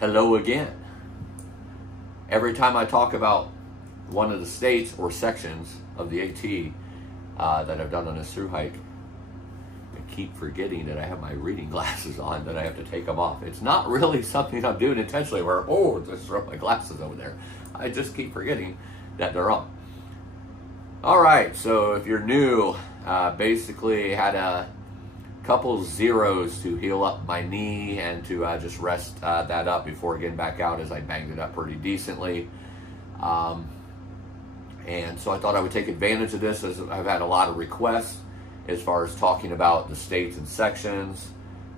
Hello again. Every time I talk about one of the states or sections of the AT that I've done on this through hike, I keep forgetting that I have my reading glasses on, that I have to take them off. It's not really something I'm doing intentionally where, oh, just throw my glasses over there. I just keep forgetting that they're on. All right, so if you're new, basically had a couple zeros to heal up my knee and to just rest that up before getting back out, as I banged it up pretty decently. And so I thought I would take advantage of this, as I've had a lot of requests as far as talking about the states and sections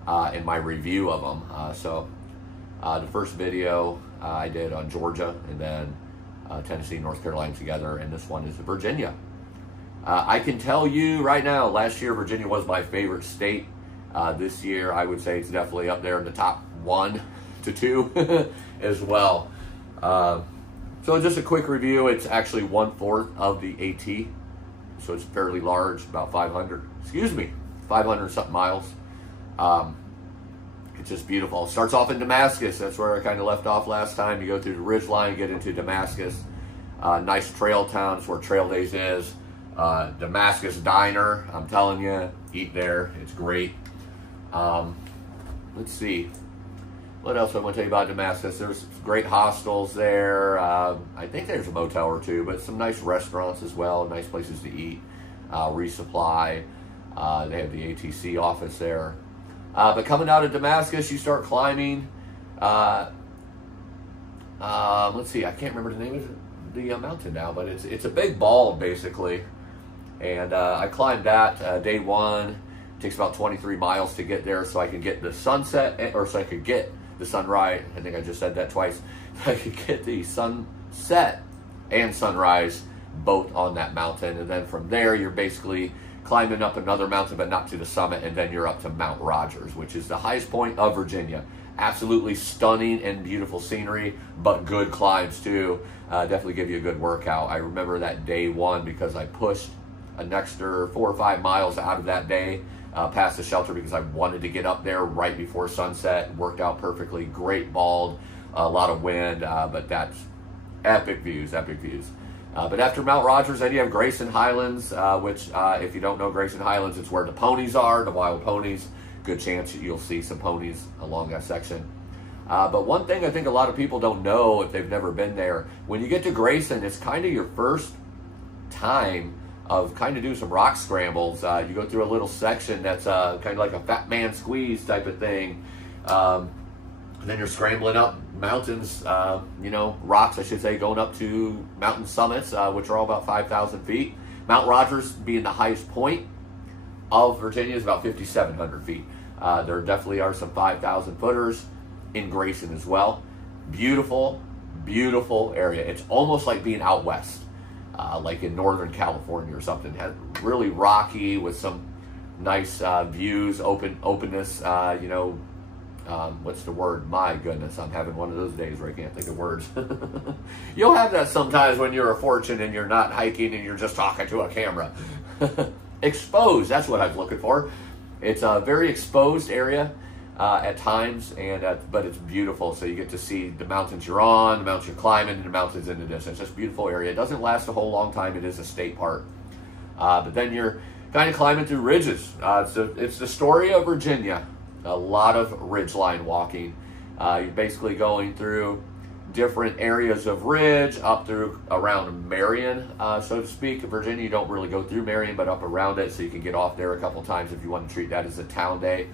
and my review of them. So the first video I did on Georgia, and then Tennessee, North Carolina together, and this one is Virginia. I can tell you right now, last year Virginia was my favorite state. This year I would say it's definitely up there in the top 1 to 2 as well. So just a quick review. It's actually 1/4 of the AT, so it's fairly large, about 500 something miles. It's just beautiful. It starts off in Damascus. That's where I kind of left off last time. You go through the ridge line, get into Damascus. Nice trail town. It's where Trail Days is. Damascus Diner, I'm telling you, eat there. It's great. Let's see. What else I want to tell you about Damascus? There's great hostels there. I think there's a motel or two, but some nice restaurants as well. Nice places to eat. Resupply. They have the ATC office there. But coming out of Damascus, you start climbing. Let's see. I can't remember the name of the mountain now, but it's a big ball basically. And I climbed that day 1. It takes about 23 miles to get there, so I can get the sunset, or so I could get the sunrise. I think I just said that twice. I could get the sunset and sunrise both on that mountain. And then from there, you're basically climbing up another mountain, but not to the summit. And then you're up to Mount Rogers, which is the highest point of Virginia. Absolutely stunning and beautiful scenery, but good climbs too. Definitely give you a good workout. I remember that day 1 because I pushed an extra 4 or 5 miles out of that day past the shelter because I wanted to get up there right before sunset. Worked out perfectly. Great bald, a lot of wind, but that's epic views, epic views. But after Mount Rogers, then you have Grayson Highlands, which if you don't know Grayson Highlands, it's where the ponies are, the wild ponies. Good chance you'll see some ponies along that section. But one thing I think a lot of people don't know if they've never been there, when you get to Grayson, it's kind of your first time of kind of doing some rock scrambles. You go through a little section that's kind of like a fat man squeeze type of thing. And then you're scrambling up mountains, rocks, I should say, going up to mountain summits, which are all about 5,000 feet. Mount Rogers being the highest point of Virginia is about 5,700 feet. There definitely are some 5,000 footers in Grayson as well. Beautiful, beautiful area. It's almost like being out west, like in Northern California or something. Really rocky with some nice views, openness, what's the word? My goodness, I'm having one of those days where I can't think of words. You'll have that sometimes when you're a fortune and you're not hiking and you're just talking to a camera. Exposed, that's what I was looking for. It's a very exposed area at times, but it's beautiful. So you get to see the mountains you're on, the mountains you're climbing, and the mountains in the distance. It's just a beautiful area. It doesn't last a whole long time. It is a state park. But then you're kind of climbing through ridges. So it's the story of Virginia. A lot of ridgeline walking. You're basically going through different areas of ridge up through around Marion, so to speak. In Virginia, you don't really go through Marion, but up around it, so you can get off there a couple times if you want to treat that as a town day,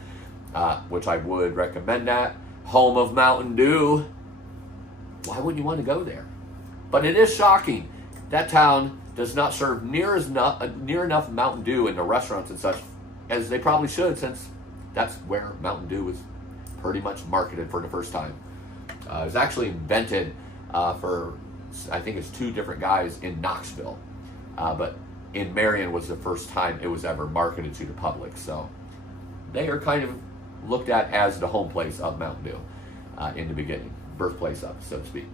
which I would recommend that. Home of Mountain Dew. Why wouldn't you want to go there? But it is shocking. That town does not serve near enough Mountain Dew in the restaurants and such as they probably should, since that's where Mountain Dew was pretty much marketed for the first time. It was actually invented for, I think it's 2 different guys in Knoxville. But in Marion was the first time it was ever marketed to the public. So they are kind of looked at as the home place of Mountain Dew in the beginning, birthplace of, so to speak.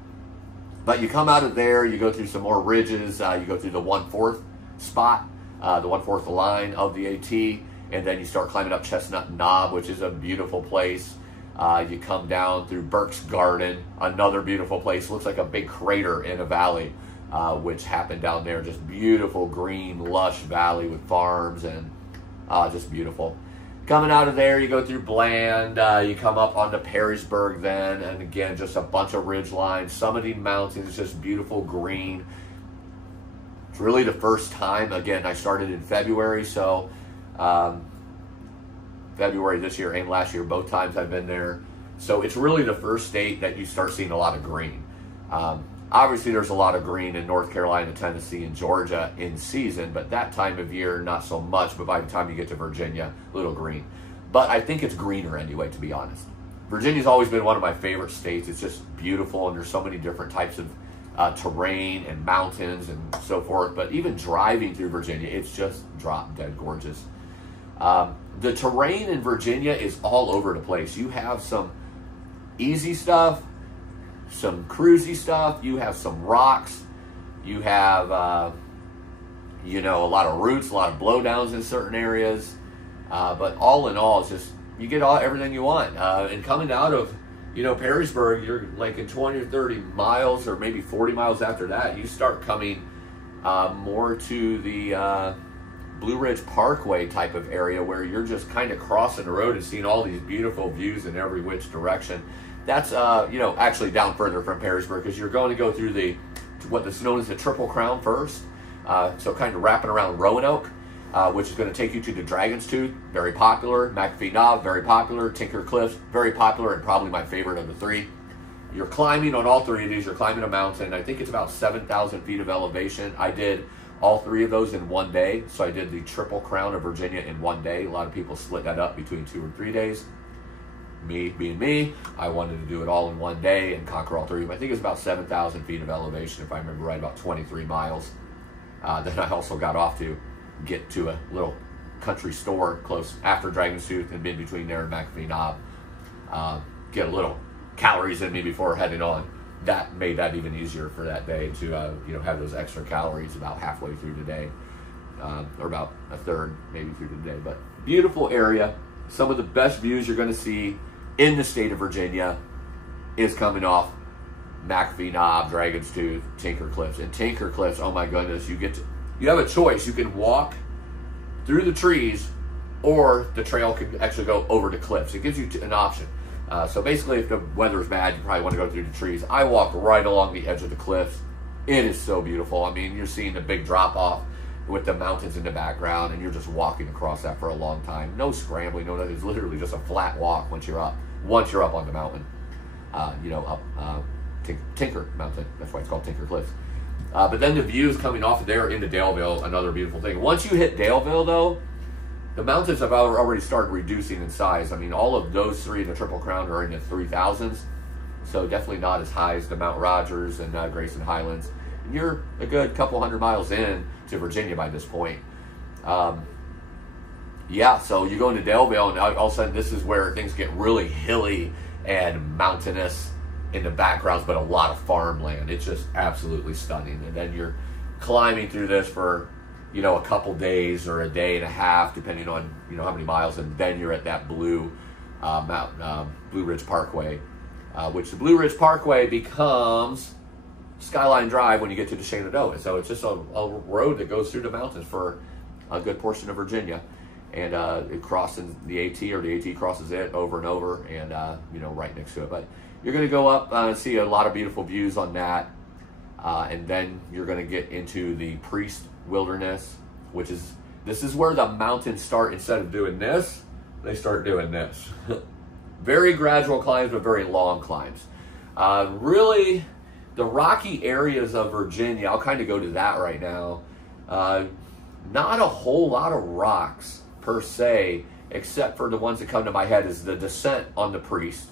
But you come out of there, you go through some more ridges, you go through the 1/4 spot, the 1/4 line of the AT, and then you start climbing up Chestnut Knob, which is a beautiful place. You come down through Burke's Garden, another beautiful place. Looks like a big crater in a valley, which happened down there. Just beautiful green, lush valley with farms and just beautiful. Coming out of there, you go through Bland. You come up onto Perrysburg then, and again, just a bunch of ridge lines, summiting mountains, just beautiful green. It's really the first time, again, I started in February, so February this year and last year, both times I've been there. So it's really the first state that you start seeing a lot of green. Obviously, there's a lot of green in North Carolina, Tennessee, and Georgia in season, but that time of year, not so much. But by the time you get to Virginia, a little green. But I think it's greener anyway, to be honest. Virginia's always been one of my favorite states. It's just beautiful, and there's so many different types of terrain and mountains and so forth. But even driving through Virginia, it's just drop dead gorgeous. The terrain in Virginia is all over the place. You have some easy stuff, some cruisy stuff. You have some rocks. You have, you know, a lot of roots, a lot of blowdowns in certain areas. But all in all, it's just, you get everything you want. And coming out of, you know, Perrysburg, you're like in 20 or 30 miles or maybe 40 miles after that, you start coming more to the Blue Ridge Parkway type of area where you're just kind of crossing the road and seeing all these beautiful views in every which direction. That's, you know, actually down further from Perrysburg, because you're going to go through what is known as the Triple Crown first. So kind of wrapping around Roanoke, which is going to take you to the Dragon's Tooth, very popular. McAfee Knob, very popular. Tinker Cliffs, very popular, and probably my favorite of the three. You're climbing on all three of these. You're climbing a mountain. I think it's about 7,000 feet of elevation. I did all three of those in one day. So I did the Triple Crown of Virginia in one day. A lot of people split that up between 2 or 3 days. Me being me, I wanted to do it all in one day and conquer all three of them. I think it's about 7,000 feet of elevation, if I remember right, about 23 miles. Then I also got off to get to a little country store close after Dragon's Tooth and in between there and McAfee Knob. Get a little calories in me before heading on. That made that even easier for that day to you know, have those extra calories about halfway through the day, or about a third maybe through the day. But beautiful area. Some of the best views you're going to see in the state of Virginia is coming off McAfee Knob, Dragon's Tooth, Tinker Cliffs. And Tinker Cliffs, oh my goodness, you have a choice. You can walk through the trees, or the trail could actually go over the cliffs. It gives you an option. So basically, if the weather is bad, you probably want to go through the trees. I walk right along the edge of the cliffs. It is so beautiful. I mean, you're seeing the big drop off with the mountains in the background, and you're just walking across that for a long time. No scrambling, no nothing. It's literally just a flat walk once you're up. Once you're up on the mountain, you know, up Tinker Mountain. That's why it's called Tinker Cliffs. But then the views coming off of there into Daleville, another beautiful thing. Once you hit Daleville, though, the mountains have already started reducing in size. I mean, all of those three in the Triple Crown are in the 3,000s, so definitely not as high as the Mount Rogers and Grayson Highlands. And you're a good couple hundred miles in to Virginia by this point. Yeah, so you go into Daleville, and all of a sudden this is where things get really hilly and mountainous in the backgrounds, but a lot of farmland. It's just absolutely stunning. And then you're climbing through this for, you know, a couple days or a day and a half, depending on, you know, how many miles, and then you're at that Blue Ridge Parkway, which the Blue Ridge Parkway becomes Skyline Drive when you get to the Shenandoah. So it's just a road that goes through the mountains for a good portion of Virginia, and it crosses the AT, or the AT crosses it over and over, and you know, right next to it. But you're going to go up and see a lot of beautiful views on that, and then you're going to get into the Priest Wilderness, which is, this is where the mountains start. Instead of doing this, they start doing this. Very gradual climbs, but very long climbs. Really, the rocky areas of Virginia, I'll kind of go to that right now. Not a whole lot of rocks per se, except for the ones that come to my head is the descent on the Priest.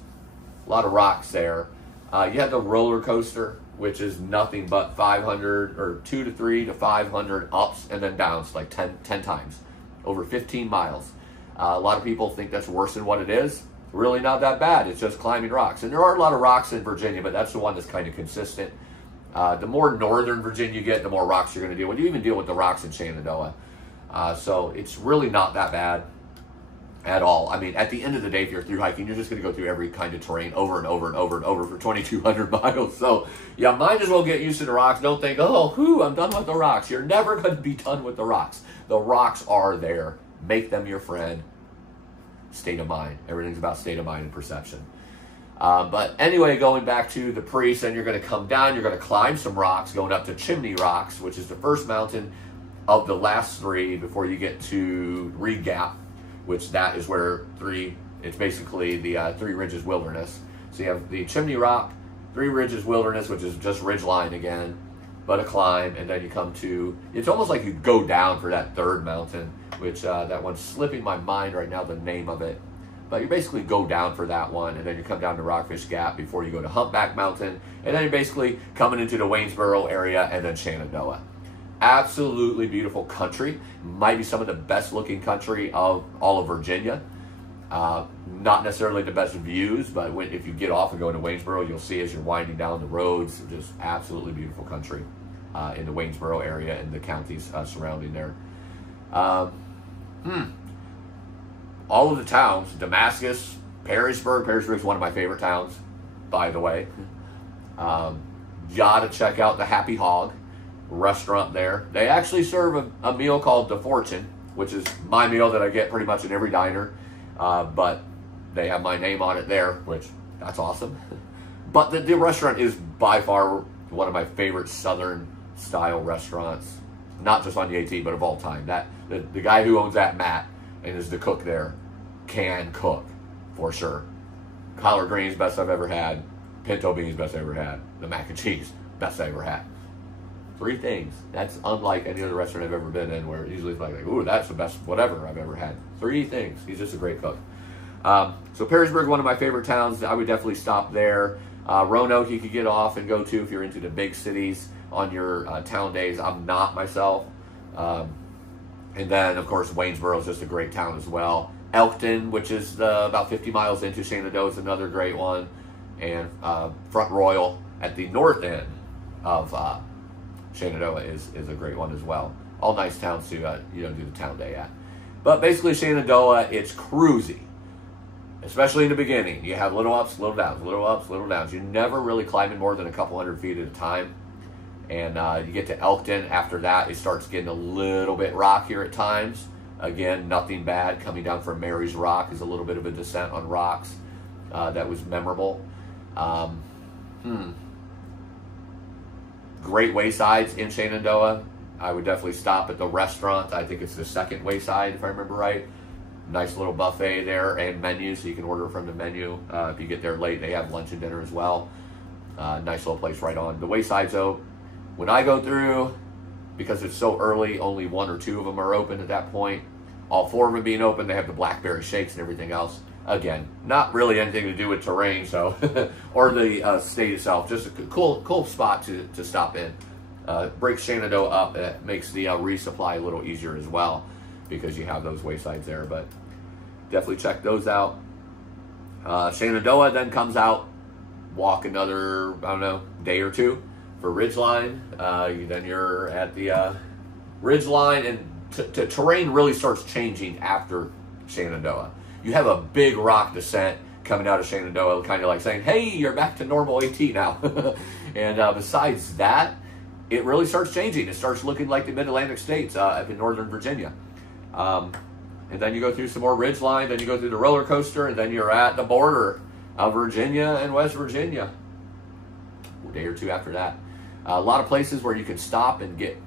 A lot of rocks there. You have the roller coaster, which is nothing but 500 or 2 to 3 to 500 ups and then downs, like 10 times over 15 miles. A lot of people think that's worse than what it is. Really not that bad. It's just climbing rocks. And there are a lot of rocks in Virginia, but that's the one that's kind of consistent. The more northern Virginia you get, the more rocks you're going to deal with. You even deal with the rocks in Shenandoah. So it's really not that bad. at all. I mean, at the end of the day, if you're through hiking, you're just going to go through every kind of terrain over and over and over and over for 2,200 miles. So, yeah, might as well get used to the rocks. Don't think, oh, whew, I'm done with the rocks. You're never going to be done with the rocks. The rocks are there. Make them your friend. State of mind. Everything's about state of mind and perception. But anyway, going back to the Priest, and you're going to come down. You're going to climb some rocks, going up to Chimney Rocks, which is the first mountain of the last three before you get to Reed Gap, which that is where it's basically the Three Ridges Wilderness. So you have the Chimney Rock, Three Ridges Wilderness, which is just ridgeline again, but a climb, and then you come to, it's almost like you go down for that third mountain, which that one's slipping my mind right now, the name of it. But you basically go down for that one, and then you come down to Rockfish Gap before you go to Humpback Mountain, and then you're basically coming into the Waynesboro area, and then Shenandoah. Absolutely beautiful country. Might be some of the best looking country of all of Virginia. Not necessarily the best views, but if you get off and go into Waynesboro, you'll see as you're winding down the roads, just absolutely beautiful country in the Waynesboro area and the counties surrounding there. All of the towns, Damascus, Perrysburg. Perrysburg's one of my favorite towns, by the way. Gotta check out the Happy Hog restaurant there. They actually serve a meal called the Fortune, which is my meal that I get pretty much in every diner, but they have my name on it there, which that's awesome. But the restaurant is by far one of my favorite Southern style restaurants, not just on the AT, but of all time. The guy who owns that, Matt, and is the cook there, can cook for sure. Collard greens, best I've ever had. Pinto beans, best I've ever had. The mac and cheese, best I ever had. 3 things. That's unlike any other restaurant I've ever been in, where usually it's like, ooh, that's the best whatever I've ever had. 3 things. He's just a great cook. So Perrysburg, one of my favorite towns. I would definitely stop there. Roanoke, you could get off and go to if you're into the big cities on your town days. I'm not myself. And then, of course, Waynesboro is just a great town as well. Elkton, which is about 50 miles into Shenandoah, is another great one. And Front Royal at the north end of Shenandoah is a great one as well. All nice towns to do the town day at. But basically Shenandoah, it's cruisy, especially in the beginning. You have little ups, little downs, little ups, little downs. You're never really climbing more than a couple hundred feet at a time. And you get to Elkton. After that, it starts getting a little bit rockier at times. Again, nothing bad. Coming down from Mary's Rock is a little bit of a descent on rocks that was memorable. Great waysides in Shenandoah. I would definitely stop at the restaurant. I think it's the second wayside, if I remember right. Nice little buffet there and menu, so you can order from the menu. If you get there late, they have lunch and dinner as well. Nice little place right on the wayside. So when I go through, because it's so early, only 1 or 2 of them are open at that point. All 4 of them being open, they have the blackberry shakes and everything else. Again, not really anything to do with terrain, so or the state itself. Just a cool spot to stop in. Breaks Shenandoah up. It makes the resupply a little easier as well, because you have those waysides there. But definitely check those out. Shenandoah then comes out. Walk another, I don't know, day or 2 for Ridgeline. Then you're at the Ridgeline, and terrain really starts changing after Shenandoah. You have a big rock descent coming out of Shenandoah, kind of like saying, hey, you're back to normal AT now. And besides that, it really starts changing. It starts looking like the mid-Atlantic states up in Northern Virginia. And then you go through some more ridgeline, then you go through the roller coaster, and then you're at the border of Virginia and West Virginia. A day or 2 after that. A lot of places where you can stop and get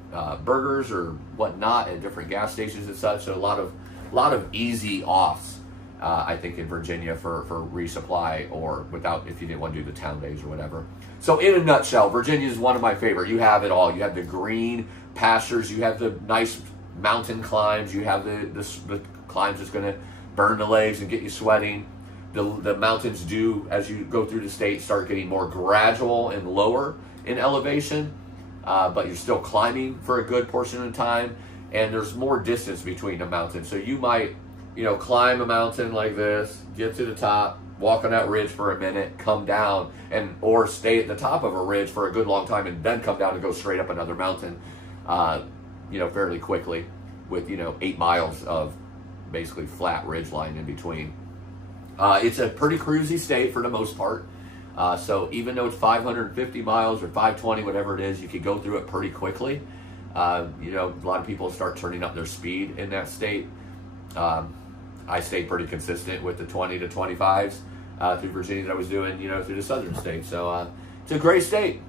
burgers or whatnot at different gas stations and such. So a lot of easy offs. I think in Virginia for resupply, or if you didn't want to do the town days or whatever. So in a nutshell, Virginia is one of my favorite. You have it all. You have the green pastures. You have the nice mountain climbs. You have the climbs that's going to burn the legs and get you sweating. The mountains do, as you go through the state, start getting more gradual and lower in elevation, but you're still climbing for a good portion of the time, and there's more distance between the mountains. So you might climb a mountain like this, get to the top, walk on that ridge for a minute, come down, or stay at the top of a ridge for a good long time, and then come down and go straight up another mountain, fairly quickly with, 8 miles of basically flat ridge line in between. It's a pretty cruisy state for the most part. So even though it's 550 miles or 520, whatever it is, you can go through it pretty quickly. You know, a lot of people start turning up their speed in that state. I stayed pretty consistent with the 20 to 25s through Virginia that I was doing, you know, through the southern states. So it's a great state.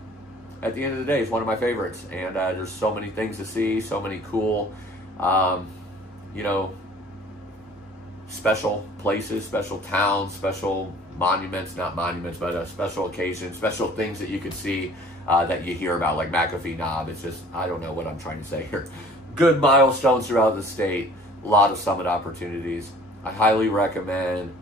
At the end of the day, it's one of my favorites. And there's so many things to see, so many cool, you know, special places, special towns, special monuments, not monuments, but special occasions, special things that you could see that you hear about, like McAfee Knob. It's just, I don't know what I'm trying to say here. Good milestones throughout the state, a lot of summit opportunities. I highly recommend,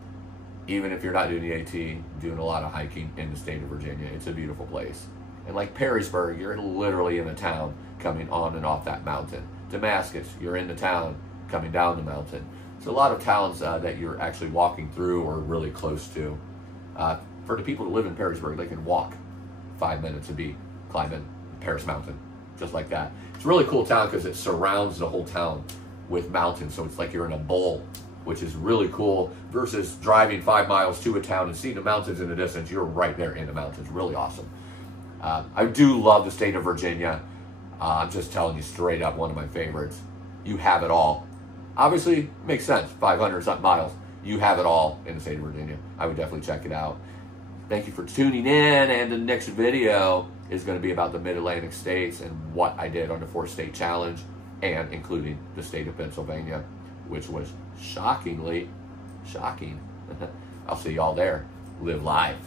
even if you're not doing the AT, doing a lot of hiking in the state of Virginia. It's a beautiful place. And like Perrysburg, you're literally in a town coming on and off that mountain. Damascus, you're in the town coming down the mountain. So a lot of towns that you're actually walking through or really close to. For the people who live in Perrysburg, they can walk 5 minutes and be climbing Paris Mountain, just like that. It's a really cool town because it surrounds the whole town with mountains, so it's like you're in a bowl, which is really cool, versus driving 5 miles to a town and seeing the mountains in the distance. You're right there in the mountains. Really awesome. I do love the state of Virginia. I'm just telling you straight up, one of my favorites. You have it all. Obviously, makes sense, 500 something miles. You have it all in the state of Virginia. I would definitely check it out. Thank you for tuning in, and the next video is going to be about the Mid-Atlantic states and what I did on the 4-state challenge, and including the state of Pennsylvania, which was shockingly shocking. I'll see y'all there. Live live.